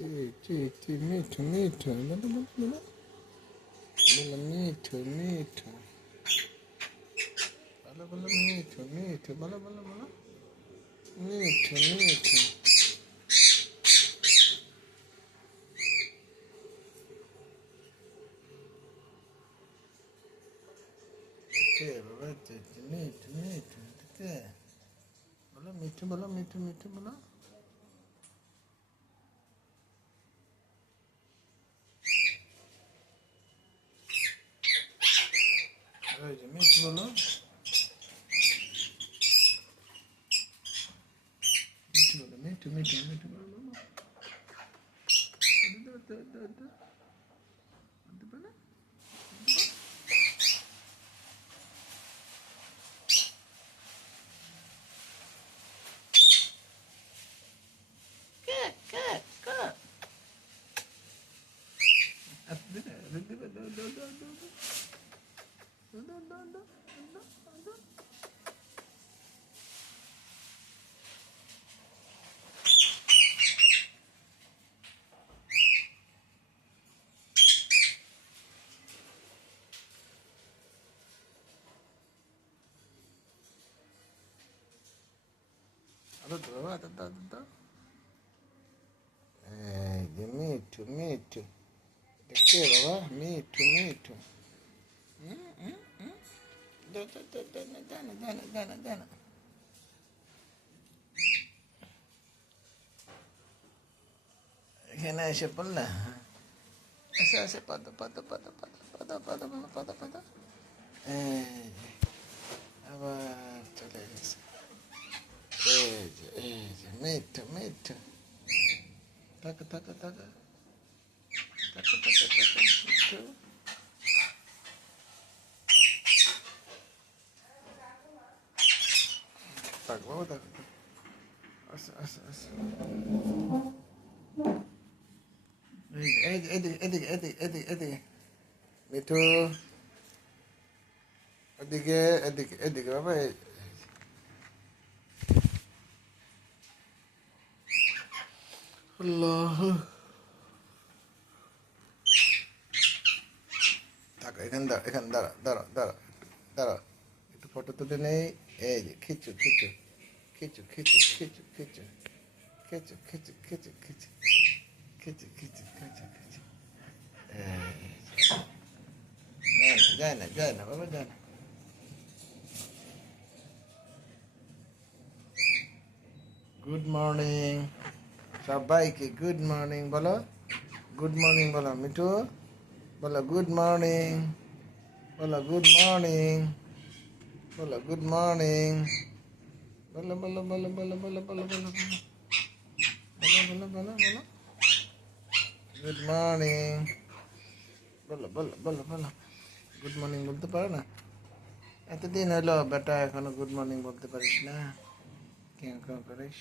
মিঠু মিঠু বলো মিঠু মিঠু বলো মিঠু মিঠু বলো মিঠু মিঠু বাবা মিঠু মিঠু বলো মিঠু বলো মিঠু বলো মিঠু বলো মিঠু মিঠু দেখে বাবা মিঠু মিঠু দানা এখানে এসে পড়লা এসে পাতা আবার চলে গেছে এই যে মিঠু মিঠু থাকা মিঠু থাক বাবা থাক আচ্ছা এদিকে মিঠু এদিকে বাবা আল্লাহ থাক এখানে দাঁড়া একটু ফটো তুলে নেই এই যে খিচু যায় না বাবা যায় না গুড মর্নিং সবাইকে গুড মর্নিং বলো মিঠু বলো গুড মর্নিং বলো গুড মর্নিং বলো গুড মর্নিং বলো গুড মর্নিং বলো গুড মর্নিং বলতে পারো না এতদিন হলো বেটা এখনো গুড মর্নিং বলতে পারিস না কেন করিস